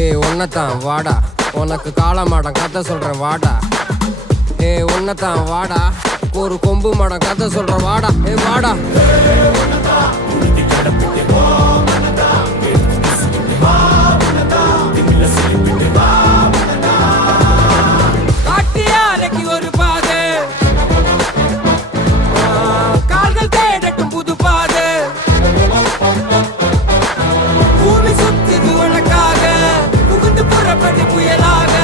ஏய் ஒன்னதான் வாடா, உனக்கு காளமாடம் கதை சொல்றேன் வாடா. ஏய் ஒன்னதான் வாடா, ஒரு கொம்பு மாடம் கதை சொல்றேன் வாடா. ஏய் வாடா. காட்டியாலைக்கு ஒரு பாது, கால்கள் தேடட்டும் புது பாது. பூமி சுத்துது உனக்காக, புகுந்து புறப்படி புயலாக.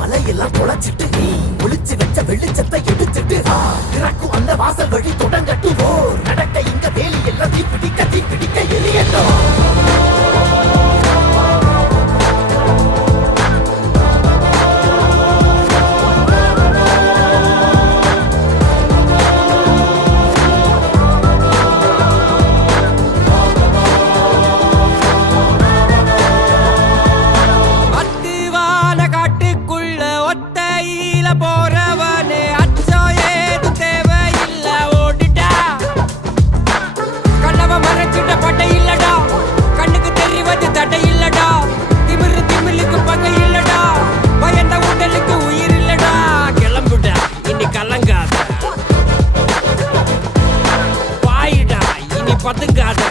மலையெல்லாம் தொலைச்சிட்டு நீ ஒளிச்சு வச்ச வெளிச்சத்தை எடுத்துட்டு திறக்கும் அந்த வாசல் வழி தொடங்கட்டும். நடக்க இங்க வேலி எல்லாம் தீப்பிடிக்க எரியட்டும். போறவனே அச்சம் ஏதும் தேவையில்ல, ஓடிட்டா. கண்ணவ மறைச்சிட்ட பட்டை இல்லடா, கண்ணுக்கு தெரிவது தடை இல்லடா. திமிலுக்கு பகை இல்லடா, பயந்த உடலுக்கு உயிர் இல்லடா. கிளம்புடா இனி கலங்காத, பாயிடா இனி பதுங்காத.